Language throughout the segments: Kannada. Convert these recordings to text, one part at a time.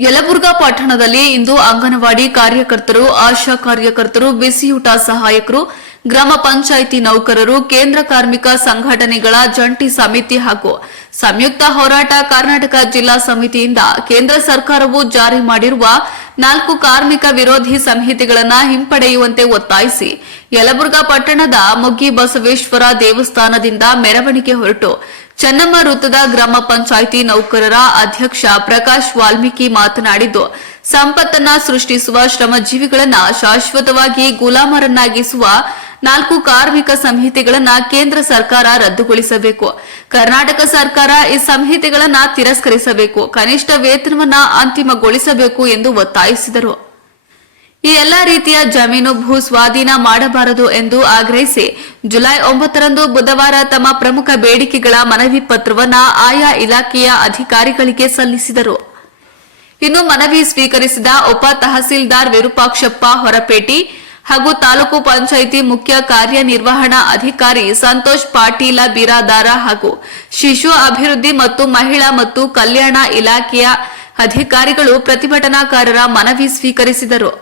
ಯಲಬುರ್ಗಾ ಪಟ್ಟಣದಲ್ಲಿ ಇಂದು ಅಂಗನವಾಡಿ ಕಾರ್ಯಕರ್ತರು, ಆಶಾ ಕಾರ್ಯಕರ್ತರು, ಬಿಸಿಯೂಟ ಸಹಾಯಕರು, ಗ್ರಾಮ ಪಂಚಾಯಿತಿ ನೌಕರರು, ಕೇಂದ್ರ ಕಾರ್ಮಿಕ ಸಂಘಟನೆಗಳ ಜಂಟಿ ಸಮಿತಿ ಹಾಗೂ ಸಂಯುಕ್ತ ಹೋರಾಟ ಕರ್ನಾಟಕ ಜಿಲ್ಲಾ ಸಮಿತಿಯಿಂದ ಕೇಂದ್ರ ಸರ್ಕಾರವು ಜಾರಿ ಮಾಡಿರುವ 4 ಕಾರ್ಮಿಕ ವಿರೋಧಿ ಸಂಹಿತೆಗಳನ್ನು ಹಿಂಪಡೆಯುವಂತೆ ಒತ್ತಾಯಿಸಿ ಯಲಬುರ್ಗಾ ಪಟ್ಟಣದ ಮುಗ್ಗಿ ಬಸವೇಶ್ವರ ದೇವಸ್ಥಾನದಿಂದ ಮೆರವಣಿಗೆ ಹೊರಟು ಚೆನ್ನಮ್ಮ ವೃತ್ತದ ಗ್ರಾಮ ಪಂಚಾಯಿತಿ ನೌಕರರ ಅಧ್ಯಕ್ಷ ಪ್ರಕಾಶ್ ವಾಲ್ಮೀಕಿ ಮಾತನಾಡಿದ್ದು, ಸಂಪತ್ತನ್ನ ಸೃಷ್ಟಿಸುವ ಶ್ರಮಜೀವಿಗಳನ್ನ ಶಾಶ್ವತವಾಗಿ ಗುಲಾಮರನ್ನಾಗಿಸುವ 4 ಕಾರ್ಮಿಕ ಸಂಹಿತೆಗಳನ್ನು ಕೇಂದ್ರ ಸರ್ಕಾರ ರದ್ದುಗೊಳಿಸಬೇಕು. ಕರ್ನಾಟಕ ಸರ್ಕಾರ ಈ ಸಂಹಿತೆಗಳನ್ನು ತಿರಸ್ಕರಿಸಬೇಕು. ಕನಿಷ್ಠ ವೇತನವನ್ನ ಅಂತಿಮಗೊಳಿಸಬೇಕು ಎಂದು ಒತ್ತಾಯಿಸಿದರು. ಈ ಎಲ್ಲಾ ರೀತಿಯ ಜಮೀನು ಭೂ ಸ್ವಾಧೀನ ಮಾಡಬಾರದು ಎಂದು ಆಗ್ರಹಿಸಿ ಜುಲೈ 9ರಂದು ಬುಧವಾರ ತಮ್ಮ ಪ್ರಮುಖ ಬೇಡಿಕೆಗಳ ಮನವಿ ಪತ್ರವನ್ನು ಆಯಾ ಇಲಾಖೆಯ ಅಧಿಕಾರಿಗಳಿಗೆ ಸಲ್ಲಿಸಿದರು. ಇನ್ನು ಮನವಿ ಸ್ವೀಕರಿಸಿದ ಉಪ ತಹಸೀಲ್ದಾರ್ ವಿರೂಪಾಕ್ಷಪ್ಪ ಹೊರಪೇಟಿ ಹಾಗೂ ತಾಲೂಕು ಪಂಚಾಯಿತಿ ಮುಖ್ಯ ಕಾರ್ಯನಿರ್ವಹಣಾ ಅಧಿಕಾರಿ ಸಂತೋಷ್ ಪಾಟೀಲ ಬಿರಾದಾರ ಹಾಗೂ ಶಿಶು ಅಭಿವೃದ್ಧಿ ಮತ್ತು ಮಹಿಳಾ ಮತ್ತು ಕಲ್ಯಾಣ ಇಲಾಖೆಯ ಅಧಿಕಾರಿಗಳು ಪ್ರತಿಭಟನಾಕಾರರ ಮನವಿ ಸ್ವೀಕರಿಸಿದರು.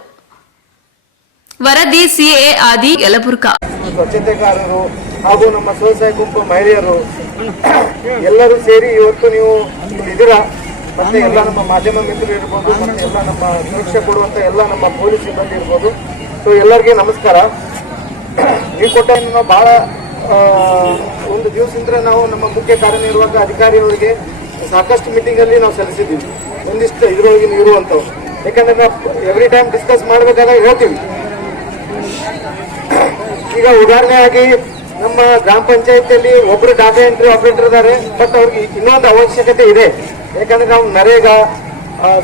ವರದಿ ಸಿಎ ಆದಿ ಯಲಬುರ್ಗಾ. ಸ್ವಚ್ಛತೆಗಾರರು ಹಾಗೂ ನಮ್ಮ ಸ್ವಸಹಾಯ ಗುಂಪು ಮಹಿಳೆಯರು ಎಲ್ಲರೂ ಸೇರಿ ಇವತ್ತು ನೀವು ಇದ್ದೀರಾ. ಮತ್ತೆ ಎಲ್ಲ ನಮ್ಮ ಮಾಧ್ಯಮ ಮಿತ್ರರು ಇರ್ಬೋದು, ಮತ್ತೆ ಎಲ್ಲ ನಮ್ಮ ಸುರಕ್ಷೆ ಕೊಡುವಂತ ಎಲ್ಲ ನಮ್ಮ ಪೊಲೀಸ್ ಸಿಬ್ಬಂದಿ ಇರ್ಬೋದು. ಸೊ ಎಲ್ಲರಿಗೆ ನಮಸ್ಕಾರ. ನೀವು ಕೊಟ್ಟ ಬಹಳ ಒಂದು ದಿವಸದಿಂದ ನಾವು ನಮ್ಮ ಮುಖ್ಯ ಕಾರ್ಯನಿರ್ವಾಹಕ ಅಧಿಕಾರಿಯವರಿಗೆ ಸಾಕಷ್ಟು ಮೀಟಿಂಗ್ ಅಲ್ಲಿ ನಾವು ಸಲ್ಲಿಸಿದ್ದೀವಿ. ಒಂದಿಷ್ಟು ಇದ್ರೊಳಗೆ ಇರುವಂತವು, ಯಾಕಂದ್ರೆ ನಾವು ಎವ್ರಿ ಟೈಮ್ ಡಿಸ್ಕಸ್ ಮಾಡಬೇಕಾದಾಗ ಹೇಳ್ತೀವಿ. ಈಗ ಉದಾಹರಣೆಯಾಗಿ ನಮ್ಮ ಗ್ರಾಮ ಪಂಚಾಯತಿಯಲ್ಲಿ ಒಬ್ರು ಡಾಟಾ ಎಂಟ್ರಿ ಆಪರೇಟರ್ ಇದ್ದಾರೆ, ಬಟ್ ಅವ್ರಿಗೆ ಇನ್ನೊಂದು ಅವಶ್ಯಕತೆ ಇದೆ. ಯಾಕಂದ್ರೆ ನಾವು ನರೇಗಾ,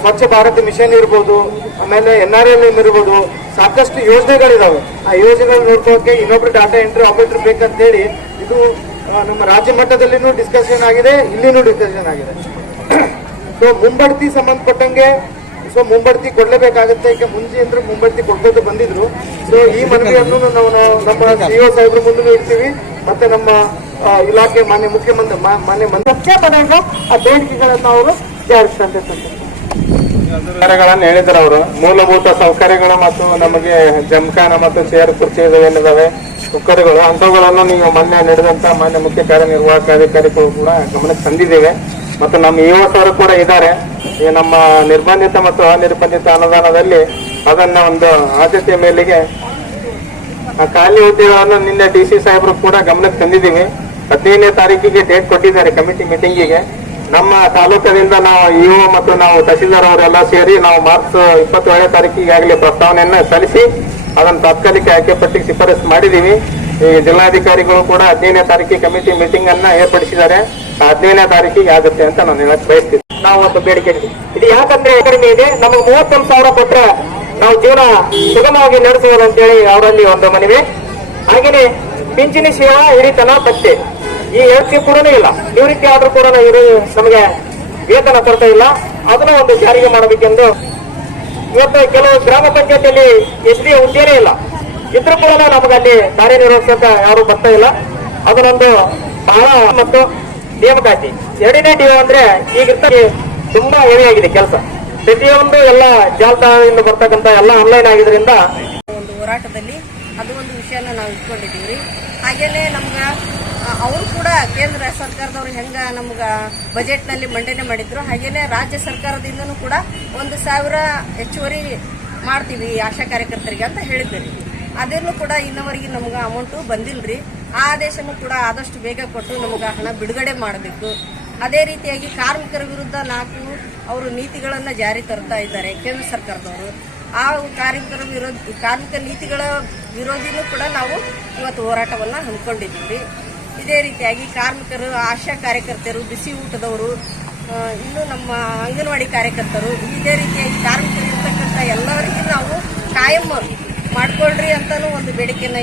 ಸ್ವಚ್ಛ ಭಾರತ್ ಮಿಷನ್ ಇರ್ಬೋದು, ಆಮೇಲೆ NRLM ಇರ್ಬೋದು, ಸಾಕಷ್ಟು ಯೋಜನೆಗಳಿದಾವೆ. ಆ ಯೋಜನೆಗಳು ನೋಡ್ಕೋಕೆ ಇನ್ನೊಬ್ರು ಡಾಟಾ ಎಂಟ್ರಿ ಆಪರೇಟರ್ ಬೇಕಂತೇಳಿ ಇದು ನಮ್ಮ ರಾಜ್ಯ ಮಟ್ಟದಲ್ಲಿನೂ ಡಿಸ್ಕಷನ್ ಆಗಿದೆ, ಇಲ್ಲಿನೂ ಡಿಸ್ಕಷನ್ ಆಗಿದೆ. ಸೊ ಮುಂಬಡ್ತಿ ಸಂಬಂಧಪಟ್ಟಂಗೆ ಮುಂಬಡ್ತಿ ಕೊಡ್ಲೇಬೇಕಾಗುತ್ತೆ. ಈಗ ಮುಂಚೆ ಅಂದ್ರೆ ಮುಂಬಡ್ತಿ ಕೊಡ್ಕೋತ ಬಂದಿದ್ರು. ಸೊ ಈ ಮನವಿಯನ್ನು ನಾವು ನಮ್ಮ CEO ಸಾಹೇಬ್ರ ಮುಂದೆ ಇಡ್ತೀವಿ. ಮತ್ತೆ ನಮ್ಮ ಇಲಾಖೆ ಮಾನ್ಯ ಮುಖ್ಯಮಂತ್ರಿ ಸ್ವಚ್ಛ ಬಂದಾಗ ಆ ಬೇಡಿಕೆಗಳನ್ನು ಅವರು ಜಾರಿಸ್ತಾರೆ. ಹೇಳಿದ್ರು ಅವರು ಮೂಲಭೂತ ಸೌಕರ್ಯಗಳು ಮತ್ತು ನಮಗೆ ಜಮಖಾನ ಮತ್ತು ಚೇರ್ ಕುರ್ಚಿ ಏನಿದಾವೆ ಕುಕ್ಕರ್ಗಳು ಅಂಥವುಗಳನ್ನು ನೀವು ಮೊನ್ನೆ ನಡೆದಂತ ಮಾನ್ಯ ಮುಖ್ಯ ಕಾರ್ಯನಿರ್ವಾಹಕ ಅಧಿಕಾರಿಗಳು ಕೂಡ ಗಮನಕ್ಕೆ ತಂದಿದ್ದೇವೆ. ಮತ್ತು ನಮ್ಮ ಯುವಕರು ಕೂಡ ಇದ್ದಾರೆ. ಈ ನಮ್ಮ ನಿರ್ಬಂಧಿತ ಮತ್ತು ಅನಿರ್ಬಂಧಿತ ಅನುದಾನದಲ್ಲಿ ಅದನ್ನ ಒಂದು ಆದ್ಯತೆಯ ಮೇಲೆಗೆ ಖಾಲಿ ಹುದ್ದೆಗಳನ್ನು ನಿನ್ನೆ DC ಸಾಹೇಬರು ಕೂಡ ಗಮನಕ್ಕೆ ತಂದಿದ್ದೀವಿ. 15ನೇ ತಾರೀಕಿಗೆ ಡೇಟ್ ಕೊಟ್ಟಿದ್ದಾರೆ ಕಮಿಟಿ ಮೀಟಿಂಗಿಗೆ. ನಮ್ಮ ತಾಲೂಕದಿಂದ ನಾವು ಇಒ ಮತ್ತು ನಾವು ತಹಸೀಲ್ದಾರ್ ಅವರೆಲ್ಲ ಸೇರಿ ನಾವು ಮಾರ್ಚ್ 27ನೇ ತಾರೀಕಿಗಾಗಲೇ ಪ್ರಸ್ತಾವನೆಯನ್ನ ಸಲ್ಲಿಸಿ ಅದನ್ನು ತಾತ್ಕಾಲಿಕ ಆಯ್ಕೆ ಪಟ್ಟಿಗೆ ಶಿಫಾರಸು ಮಾಡಿದ್ದೀವಿ. ಈ ಜಿಲ್ಲಾಧಿಕಾರಿಗಳು ಕೂಡ 15ನೇ ತಾರೀಕಿಗೆ ಕಮಿಟಿ ಮೀಟಿಂಗ್ ಅನ್ನ ಏರ್ಪಡಿಸಿದ್ದಾರೆ. 15ನೇ ತಾರೀಕಿಗೆ ಆಗುತ್ತೆ ಅಂತ ನಾನು ಹೇಳಕ್ ಬಯಸ್ತೀನಿ. ನಾವು ಒಂದು ಬೇಡಿಕೆ ಇದು ಯಾಕಂದ್ರೆ ಕಡಿಮೆ ಇದೆ, ನಮಗೆ 31,000 ಕೊಟ್ರೆ ನಾವು ಜೀವನ ಸುಗಮವಾಗಿ ನಡೆಸಬಹುದು ಅಂತೇಳಿ ಅವರಲ್ಲಿ ಒಂದು ಮನವಿ. ಹಾಗೇನೆ ಪಿಂಚಣಿ ಸೇವಾ ಹಿರಿತನ ಪತ್ತೆ ಈ ವ್ಯವಸ್ಥೆ ಕೂಡ ಇಲ್ಲ. ನಿವೃತ್ತಿ ಆದ್ರೂ ಕೂಡ ಇವರು ನಮಗೆ ವೇತನ ಕೊಡ್ತಾ ಇಲ್ಲ. ಅದನ್ನ ಒಂದು ಜಾರಿಗೆ ಮಾಡಬೇಕೆಂದು ಇವತ್ತು ಕೆಲವು ಗ್ರಾಮ ಪಂಚಾಯತಿಯಲ್ಲಿ SD ಹುದ್ದೆನೇ ಇಲ್ಲ, ಇದ್ರೂ ಕೂಡ ನಮಗೆ ಅಲ್ಲಿ ಕಾರ್ಯನಿರ್ವಹಿಸಕ ಯಾರು ಬರ್ತಾ ಇಲ್ಲ. ಅದನ್ನೊಂದು ಬಹಳ ಮತ್ತು ನೇಮಕಾತಿ 2ನೇ DO ಅಂದ್ರೆ ಈಗ ತುಂಬಾ ಹೆವಿ ಆಗಿದೆ ಕೆಲಸ. ಪ್ರತಿಯೊಂದು ಎಲ್ಲ ಜಾಲತಾಣದಿಂದ ಬರ್ತಕ್ಕಂಥ ಎಲ್ಲ ಆನ್ಲೈನ್ ಆಗಿದ್ರಿಂದ ಒಂದು ಹೋರಾಟದಲ್ಲಿ ಅದು ಒಂದು ವಿಷಯನ ನಾವು ಇಟ್ಕೊಂಡಿದ್ದೀವಿ. ಹಾಗೇನೆ ನಮ್ಗ ಅವರು ಕೂಡ ಕೇಂದ್ರ ಸರ್ಕಾರದವ್ರು ಹೆಂಗ ನಮ್ಗ ಬಜೆಟ್ ನಲ್ಲಿ ಮಂಡನೆ ಮಾಡಿದ್ರು, ಹಾಗೇನೆ ರಾಜ್ಯ ಸರ್ಕಾರದಿಂದನೂ ಕೂಡ 1,000 ಹೆಚ್ಚುವರಿ ಮಾಡ್ತೀವಿ ಆಶಾ ಕಾರ್ಯಕರ್ತರಿಗೆ ಅಂತ ಹೇಳಿದ್ರಿ. ಅದನ್ನು ಕೂಡ ಇನ್ನವರೆಗೆ ನಮ್ಗೆ ಅಮೌಂಟು ಬಂದಿಲ್ರಿ. ಆ ಆದೇಶನೂ ಕೂಡ ಆದಷ್ಟು ಬೇಗ ಕೊಟ್ಟು ನಮ್ಗೆ ಹಣ ಬಿಡುಗಡೆ ಮಾಡಬೇಕು. ಅದೇ ರೀತಿಯಾಗಿ ಕಾರ್ಮಿಕರ ವಿರುದ್ಧ 4 ಅವರು ನೀತಿಗಳನ್ನು ಜಾರಿ ತರ್ತಾ ಇದ್ದಾರೆ ಕೇಂದ್ರ ಸರ್ಕಾರದವರು. ಆ ಕಾರ್ಮಿಕ ನೀತಿಗಳ ವಿರೋಧಿನೂ ಕೂಡ ನಾವು ಇವತ್ತು ಹೋರಾಟವನ್ನು ಹಮ್ಮಿಕೊಂಡಿದ್ದೀವಿ. ಇದೇ ರೀತಿಯಾಗಿ ಕಾರ್ಮಿಕರು, ಆಶಾ ಕಾರ್ಯಕರ್ತರು, ಬಿಸಿ ಊಟದವರು, ಇನ್ನು ನಮ್ಮ ಅಂಗನವಾಡಿ ಕಾರ್ಯಕರ್ತರು, ಇದೇ ರೀತಿಯಾಗಿ ಕಾರ್ಮಿಕರು ಇರ್ತಕ್ಕಂಥ ಎಲ್ಲರಿಗೂ ನಾವು ಕಾಯಂ ಮಾಡ್ಕೊಳ್ರಿ ಅಂತಾನೂ ಒಂದು ಬೇಡಿಕೆನ